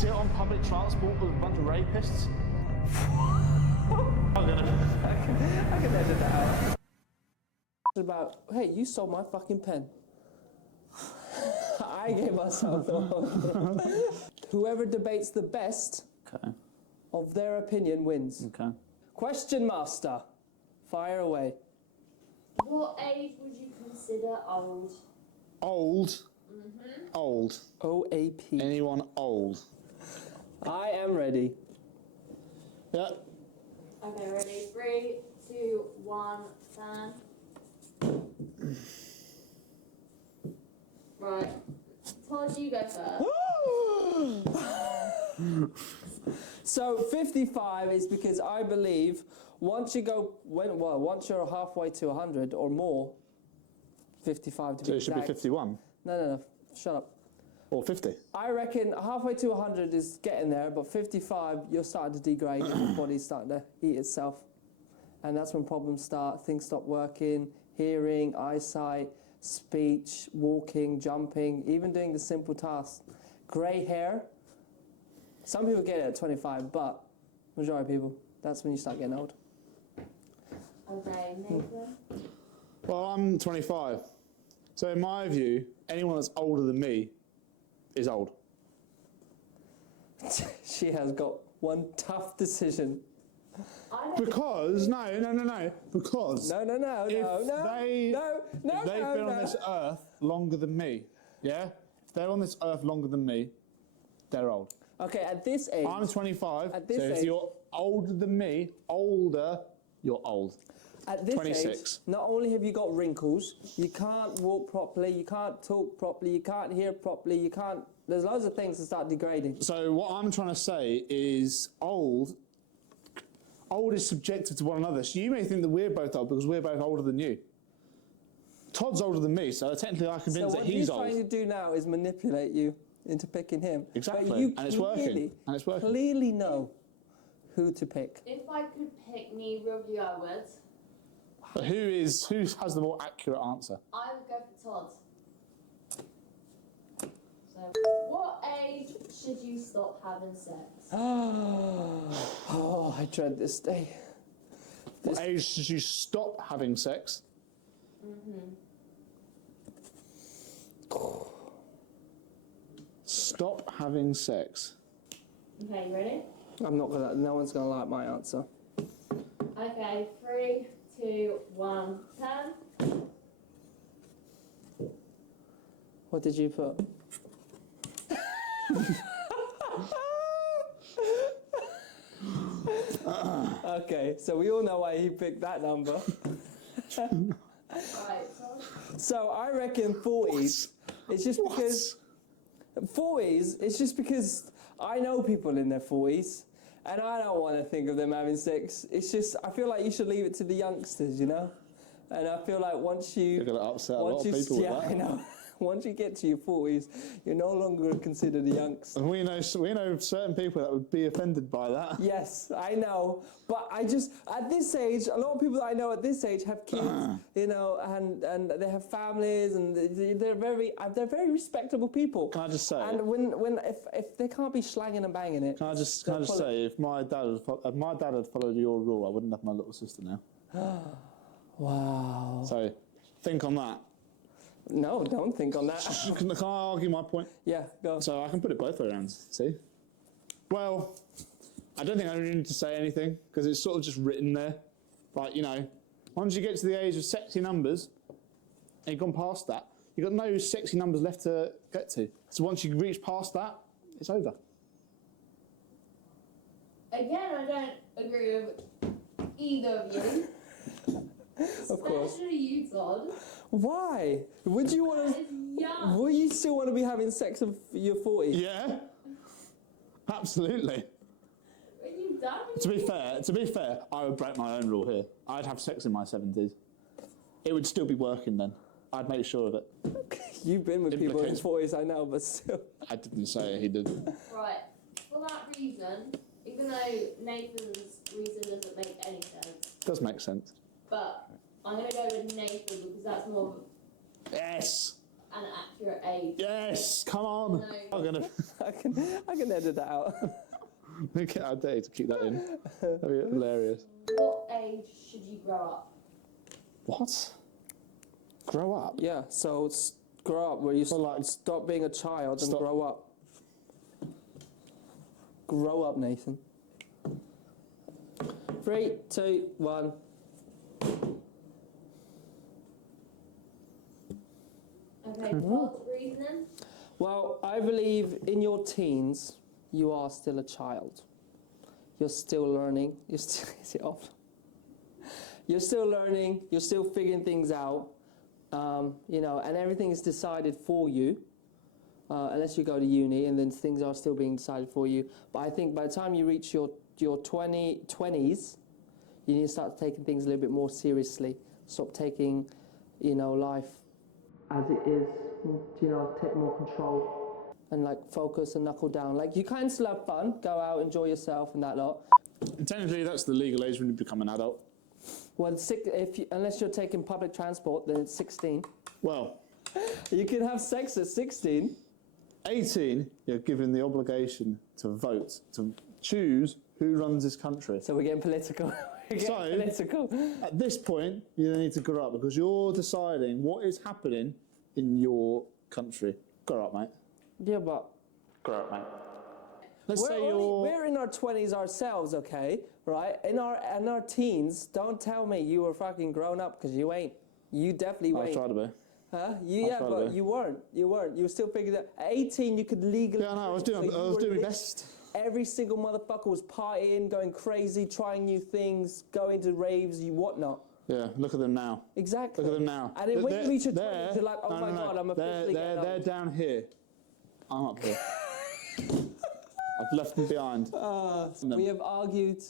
sit on public transport with a bunch of rapists? I'm gonna... I can edit that out. About, hey, you stole my fucking pen. I gave myself the one. Whoever debates the best of their opinion wins. Okay. Question master, fire away. What age would you consider old? Old? Old. OAP. Anyone old? I am ready. Yeah. Okay, ready? 3, 2, 1, turn. Right. Todd, you go first. So 55 is because I believe once once you're halfway to 100 or more, 55 to be So it should be exact. 51? No, shut up. Or 50? I reckon halfway to 100 is getting there, but 55, you're starting to degrade and your body's starting to eat itself. And that's when problems start, things stop working, hearing, eyesight, speech, walking, jumping, even doing the simple tasks. Grey hair. Some people get it at 25, but majority of people, that's when you start getting old. Okay, Nathan. Well, I'm 25. So in my view, anyone that's older than me is old. She has got one tough decision. Because, no. Because No. if they've been on this earth longer than me, yeah? If they're on this earth longer than me, they're old. Okay, at this age. I'm 25, At this so if age- you're older than me, you're old. At this 26. age, not only have you got wrinkles, you can't walk properly, you can't talk properly, you can't hear properly, you can't... There's loads of things that start degrading. So what I'm trying to say is old is subjective to one another. So you may think that we're both old because we're both older than you. Todd's older than me, so technically I'm convinced that he's So what he's trying to do now is manipulate you into picking him. Exactly, But you and it's working. And it's working. clearly know who to pick. If I could pick neither of you, I would. But who has the more accurate answer? I would go for Todd. So, what age should you stop having sex? Oh, I dread this day. What age should you stop having sex? Stop having sex. Okay, you ready? No one's gonna like my answer. Okay, 3, 2, 1, turn. What did you put? Okay, so we all know why he picked that number. Right, Todd. So I reckon 40s. It's just because 40s. It's just because I know people in their 40s, and I don't want to think of them having sex. It's just I feel like you should leave it to the youngsters, you know. And I feel like once you, You're going to upset a lot of people with that. I know. Once you get to your 40s, you're no longer considered a youngster. And we know certain people that would be offended by that. Yes, I know, but I just at this age, a lot of people that I know at this age have kids, you know, and they have families, and they're very respectable people. Can I just say? And if they can't be slanging and banging it, Can I just say, if my dad had followed your rule, I wouldn't have my little sister now. Wow. So think on that. No, don't think on that. Can I argue my point? Yeah, go. So I can put it both around, see? Well, I don't think I really need to say anything, because it's sort of just written there. Like, you know, once you get to the age of sexy numbers, and you've gone past that, you've got no sexy numbers left to get to. So once you reach past that, it's over. Again, I don't agree with either of you. Of course. Especially you, Todd. Why? Would you want That is young. Will you still want to be having sex in your 40s? Yeah, absolutely. When you done? To be fair, I would break my own rule here. I'd have sex in my 70s. It would still be working then. I'd make sure of it. You've been with people in 40s, I know, but still. I didn't say it, he did. Right. For that reason, even though Nathan's reason doesn't make any sense, Does make sense. but I'm going to go with Nathan because that's more of Yes! an accurate age. Yes, come on. No. I'm gonna I can edit that out. make it our day to keep that in. That'd be hilarious. What age should you grow up? What? Grow up? Yeah, so grow up where you like- stop being a child and Stop. grow up. Grow up, Nathan. 3, 2, 1. Okay, Todd's reasoning. Well, I believe in your teens, you are still a child. You're still learning. You're still, is it off? You're still learning. You're still figuring things out. You know, and everything is decided for you, unless you go to uni, and then things are still being decided for you. But I think by the time you reach your 20s, you need to start taking things a little bit more seriously. Stop taking, you know, life as it is. You know, take more control and like focus and knuckle down. Like you can still have fun, go out, enjoy yourself, and that lot. And technically, that's the legal age when you become an adult. Well, unless you're taking public transport, then it's 16. Well, You can have sex at 16. 18, you're given the obligation to vote, to choose who runs this country. So we're getting political. We're getting So- political. At this point, you need to grow up because you're deciding what is happening in your country. Grow up, mate. Yeah, but Grow up, mate. Let's say you're... we're in our 20s ourselves, okay? Right? In our teens, don't tell me you were fucking grown up because you ain't. You definitely I was ain't. trying to be. Huh? I'll try to But be. you weren't. You were still figuring that. At 18, you could legally. Yeah, I know, I was doing, So you I was were doing my lit- best. Every single motherfucker was partying, going crazy, trying new things, going to raves, you whatnot. Yeah, look at them now. Exactly. Look at them now. And then when you reach your They're- 20s, you're like, oh my God, I'm officially getting They're old. down here. I'm up here. I've left them behind. We have argued.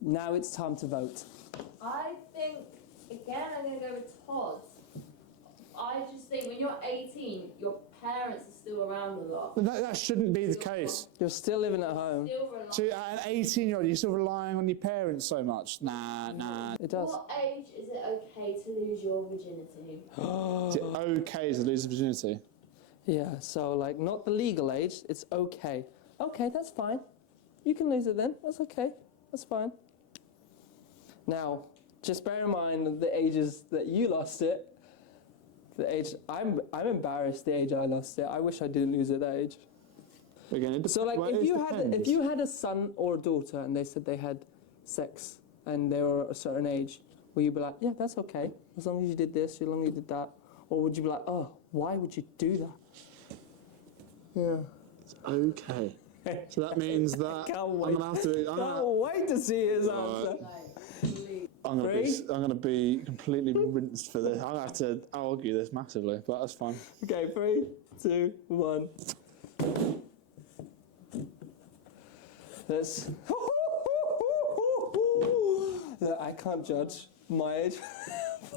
Now it's time to vote. I think, again, I'm going to go with Todd. I just think when you're 18, your parents are still around a lot. That shouldn't be the case. You're still living at home. Still relying. So at an 18-year-old, you're still relying on your parents so much. Nah. It does. What age is it okay to lose your virginity? Is it okay to lose a virginity? Yeah, so like not the legal age, it's okay. Okay, that's fine. You can lose it then. That's okay. That's fine. Now, just bear in mind the ages that you lost it. The age I'm embarrassed the age I lost it. I wish I didn't lose it at that age. Again, it So like well, if it you depends. had a son or a daughter and they said they had sex and they were a certain age, will you be like, yeah, that's okay, as long as you did this, as long as you did that? Or would you be like, oh, why would you do that? Yeah. It's okay. So that means that Can't I'm wait. gonna have to. Can't wait to see his Alright. answer. Like, I'm gonna be completely rinsed for this. I'm gonna have to argue this massively, but that's fine. Okay, 3, 2, 1. Let's. I can't judge my age.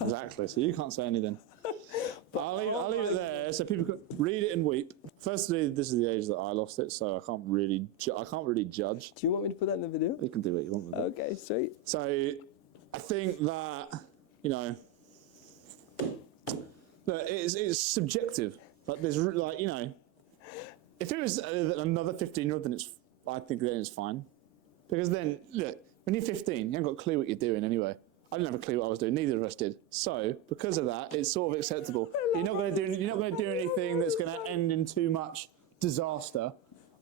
Exactly. So you can't say anything. But I'll leave it there so people can read it and weep. Firstly, this is the age that I lost it, so I can't really judge. Do you want me to put that in the video? You can do what you want with it. Okay, sweet. So I think that, you know, look, it's subjective. Like there's like, you know, if it was another 15-year-old, then I think then it's fine. Because then, look, when you're 15, you haven't got a clue what you're doing anyway. I didn't have a clue what I was doing. Neither of us did. So because of that, it's sort of acceptable. You're not going to do anything that's going to end in too much disaster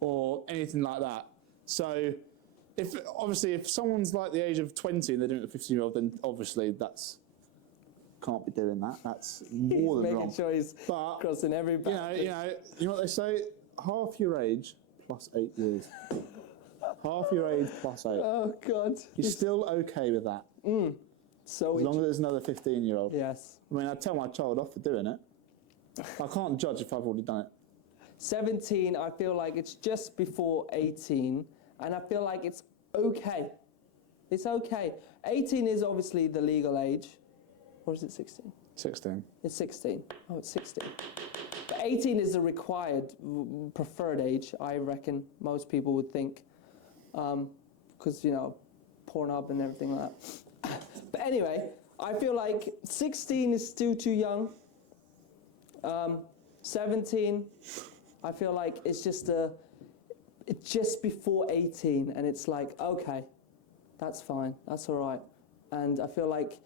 or anything like that. So if someone's like the age of 20 and they're doing it to a 15-year-old, then obviously can't be doing that. That's more than Making wrong. sure he's But crossing every boundary. you know what they say? Half your age plus 8 years. Half your age plus 8. Oh God. You're still okay with that. So As long as there's another 15-year-old. yes. I mean, I'd tell my child off for doing it. I can't judge if I've already done it. 17, I feel like it's just before 18, and I feel like it's okay. It's okay. 18 is obviously the legal age. Or is it 16? 16. It's 16. Oh, it's 16. But 18 is the required, preferred age, I reckon most people would think. Because, you know, Pornhub and everything like that. But anyway, I feel like 16 is still too young. 17, I feel like it's just before 18, and it's like, okay, that's fine, that's all right. And I feel like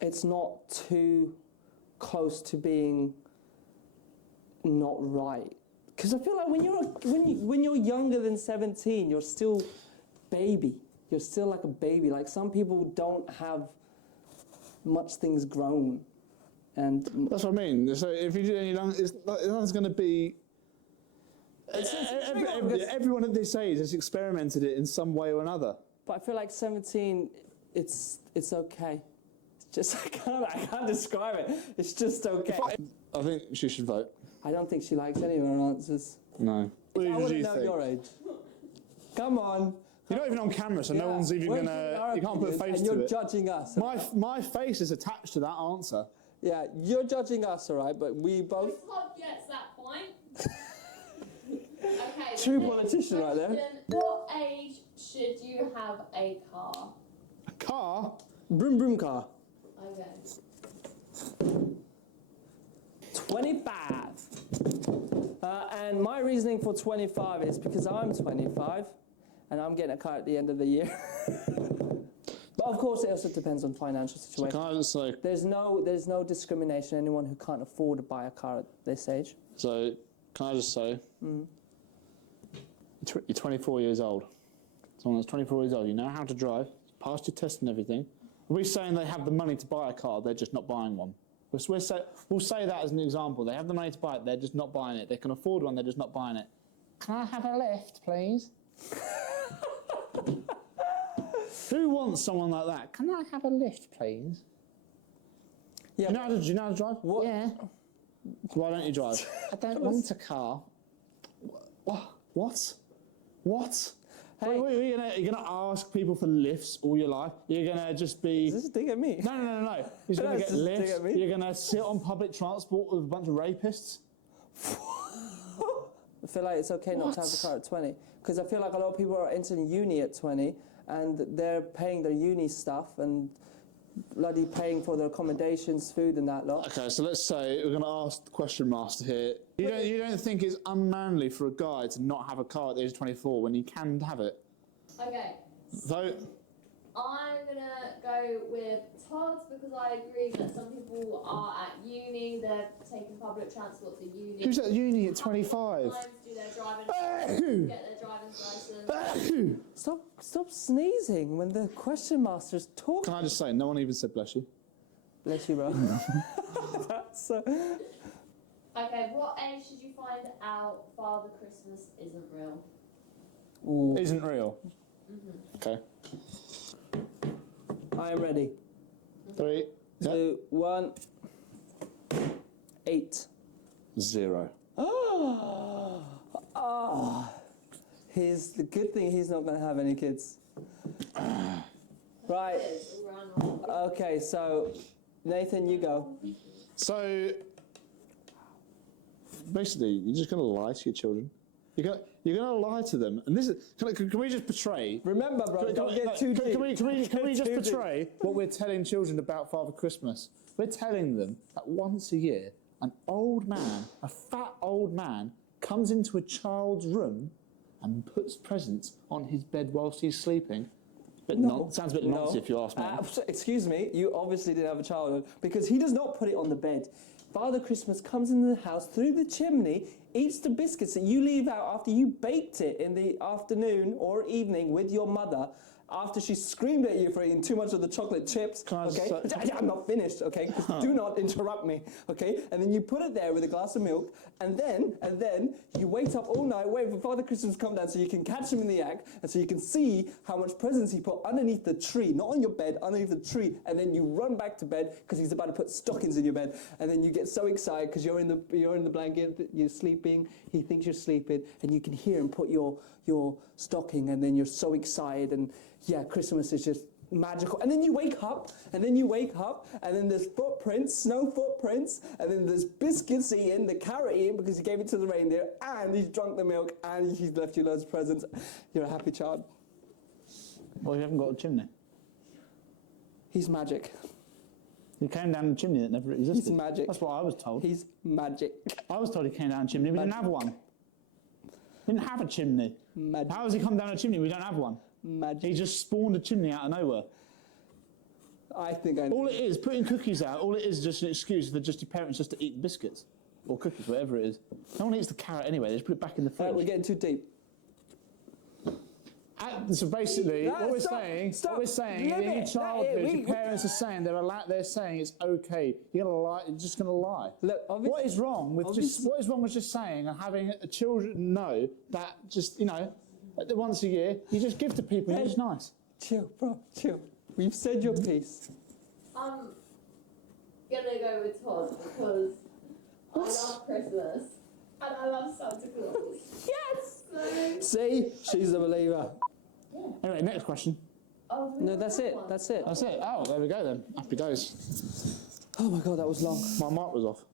it's not too close to being not right. Because I feel like when you're younger than 17, you're still baby. You're still like a baby. Like some people don't have much things grown. And That's what I mean. So if you do any young, it's going to be. Everyone at this age has experimented it in some way or another. But I feel like 17, it's okay. It's just I can't describe it. It's just okay. I think she should vote. I don't think she likes any of her answers. No. I wouldn't know your age. Come on. You're not even on camera, so no one's even going to... You can't put a face and to you're it. judging us. My face is attached to that answer. Yeah, you're judging us, all right, but we both... Todd gets that point. Okay. True politician right there. What age should you have a car? A car? Broom broom car. Okay. 25. And my reasoning for 25 is because I'm 25 and I'm getting a car at the end of the year. But of course, it also depends on financial situation. So can I just say... There's no discrimination. Anyone who can't afford to buy a car at this age. So can I just say... You're 24 years old. Someone that's 24 years old, you know how to drive, passed your test and everything. Are we saying they have the money to buy a car, they're just not buying one? We'll say that as an example. They have the money to buy it, they're just not buying it. They can afford one, they're just not buying it. Can I have a lift, please? Who wants someone like that? Can I have a lift, please? Yeah. Do you know how to drive? What? Yeah. Why don't you drive? I don't want a car. What? Hey. You're going to ask people for lifts all your life? You're going to just be... Is this a dig at me? No. You're going to get Just dig lifts. at me. You're going to sit on public transport with a bunch of rapists. I feel like it's okay not to have a car at 20. Because I feel like a lot of people are entering uni at 20 and they're paying their uni stuff and bloody paying for their accommodations, food and that lot. Okay, so let's say we're going to ask the question master here. You don't think it's unmanly for a guy to not have a car at the age of 24 when he can have it? Okay. Vote. I'm gonna go with Todd's because I agree that some people are at uni, they're taking public transport to uni. Who's at uni at 25? Times do their driving, get their driver's license. Stop sneezing when the question master's talking. Can I just say, no one even said bless you. Bless you, bro. That's Okay, what age should you find out Father Christmas isn't real? Ooh. Isn't real. Okay. I am ready. 3, 2, 1. 8. 0. The good thing he's not going to have any kids. Right. Okay, so Nathan, you go. So basically, you're just going to lie to your children. You're going to lie to them, and this is. Can we just portray? Remember, bro, don't get too deep. Can we just portray what we're telling children about Father Christmas? We're telling them that once a year, an old man, a fat old man, comes into a child's room and puts presents on his bed whilst he's sleeping. Sounds a bit nonsense if you ask me. Excuse me, you obviously didn't have a childhood because he does not put it on the bed. Father Christmas comes into the house through the chimney, eats the biscuits that you leave out after you baked it in the afternoon or evening with your mother, after she screamed at you for eating too much of the chocolate chips, okay? I'm not finished, okay? Do not interrupt me, okay? And then you put it there with a glass of milk, and then you wait up all night, wait for Father Christmas to come down so you can catch him in the act, and so you can see how much presents he put underneath the tree, not on your bed, underneath the tree, and then you run back to bed because he's about to put stockings in your bed, and then you get so excited because you're in the blanket, you're sleeping, he thinks you're sleeping, and you can hear him put your stocking, and then you're so excited, and yeah, Christmas is just magical. And then you wake up, and then there's footprints, snow footprints, and then there's biscuits eaten, the carrot eaten because he gave it to the reindeer, and he's drunk the milk, and he's left you loads of presents. You're a happy child. Well, you haven't got a chimney. He's magic. He came down the chimney that never existed. He's magic. That's what I was told. He's magic. I was told he came down a chimney. We didn't have one. We didn't have a chimney. Magic. How has he come down a chimney? We don't have one. Magic. He just spawned a chimney out of nowhere. I think I know. All it is, putting cookies out, all it is just an excuse for just your parents just to eat biscuits. Or cookies, whatever it is. No one eats the carrot anyway, they just put it back in the fridge. Right, we're getting too deep. So basically, No, what we're stop, saying, stop. what we're saying, Limit. in your childhood, We- your parents are saying they're saying it's okay. You're gonna lie. You're just gonna lie. Look, What is wrong with just saying and having children know that just once a year you just give to people. And you're just nice. Chill, bro, chill. We've said your piece. I'm gonna go with Todd because I love Christmas and I love Santa Claus. Yes! See? She's a believer. Anyway, next question. Oh, No, that's it. That's it. That's it. Oh, there we go then. Happy days. Oh my God, that was long. My mark was off.